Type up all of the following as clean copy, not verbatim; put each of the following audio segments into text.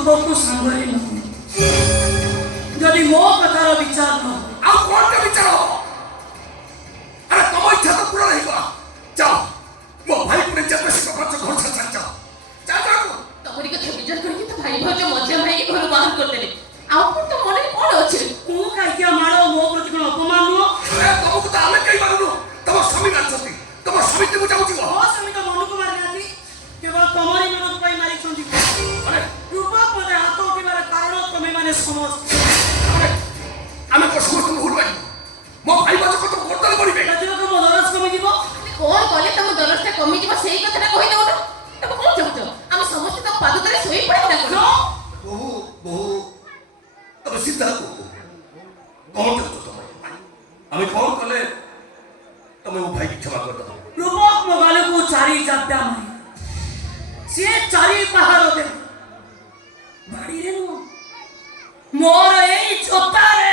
रूप को सांगरे न जदि मो कथार विचार न आ कोन के विचार अरे तुम इच्छा तो पूरा नहीं हुआ जाओ मो भाई को जब से खर्च घर से जाओ जाओ तमरी कथा विचार करके तो भाई भौज मध्य भाई के घर बाहर कर देले आपन तो मने कोन अछि तू काइया मारो मो प्रति कोन अपमान नो अरे तुमको तो आमे कई मारू तुम स्वामी नाचती तुम स्वामी को जाउची हो स्वामी तो मनु को मार नाती केवल तमरी मन पाई मारी छंदी अरे रूप पदे हाथ उठिबार कारण तमे माने समस्त अरे आमे को समस्त भूल भाई मो भाई बाज को तो गोडल करिबे जदिव को मो दरस कमी जीवो कोन कहले तम दरसटा कमी जीव सेही कथाटा कहि दउनो तम कोन चाहतो हम समस्त तम पाद तले सोई पड़े ना करो बहु बहु तब सीधा कौन चाहतो तुम हमें कौन कले तुम्हें वो भाई की क्षमा कर दो रूपक मोबाइल को चारी जात्या माई से चारी पहाड़ दे बाड़ी रे नो मोर ए छोटा रे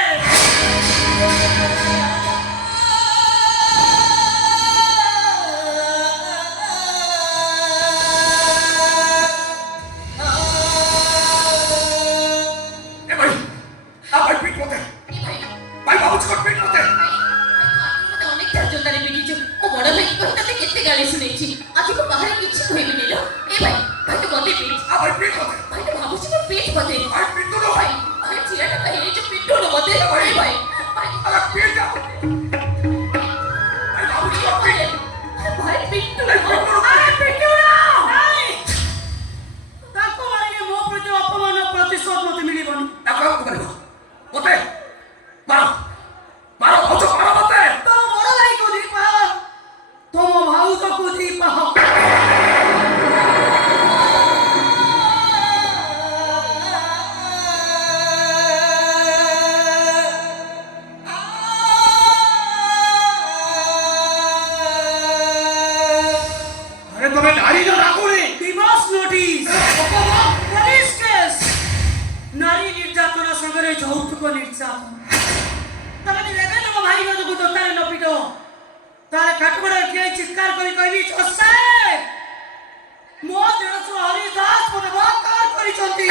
गाली सुनै छी आखि को बाहर किछ कहबे नै लो ए भाई भाई तो बते पेट आ भाई पेट बते भाई तो भाबु छी पेट बते भाई पिट्टू नो भाई भाई चिया ना कहि जे पिट्टू नो बते भाई भाई अरे पेट जा भाई बाबू जी पेट भाई पिट्टू अरे पिट्टू ना नहीं ताको मारे मो प्रति अपमान प्रतिशोध मते मिलिबनी ताको को करबो बते मारो मारो हो तो मारो बते तो बड़ भाई को दी पा तो भाऊ तो को दी पा अरे तुम्हें नारी जो राखो रे दिवस नोटिस पुलिस केस नारी निर्यातना संगरे यौतुक निर्यातन तमे नि लेबे तो भाई को दोतारे न पिटो तारे काटबड़ के चित्कार करी कहबी चसे मो देश हरिदास को बकार करी चंती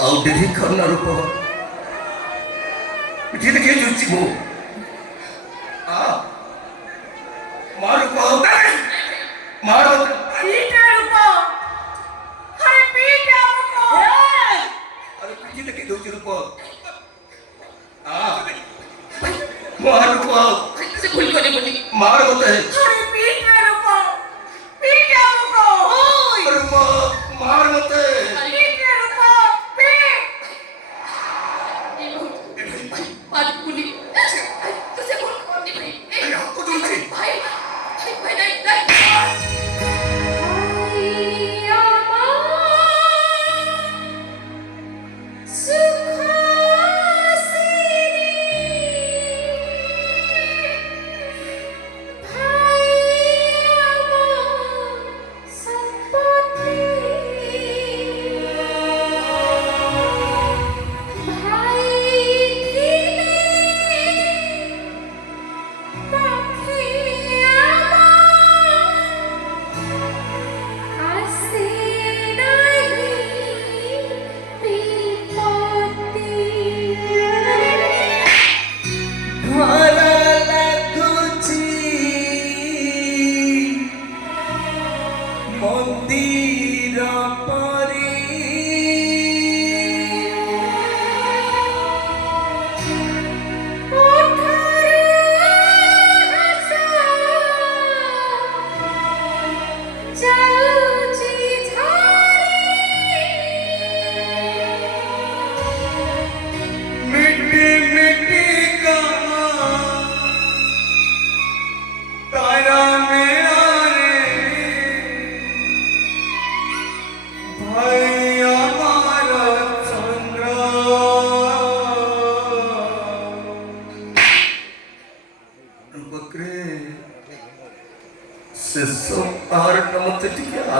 आउ डेरी करना रूप पिठी देखिए जुच्ची मो आ मार रूप मार पीटे रूप अरे पीटे रूप अरे पिठी देखिए जुच्ची रूप आ मार रूप से भूल करे बोली मार होता है अरे पीटे रूप होय रूप मार होता है पीटे रूप आज पुली तुझे भूल करनी भाई अरे आपको जो नहीं भाई भाई भाई नहीं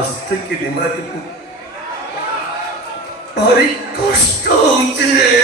आस्ते की बीमारी को भारी कष्ट होचे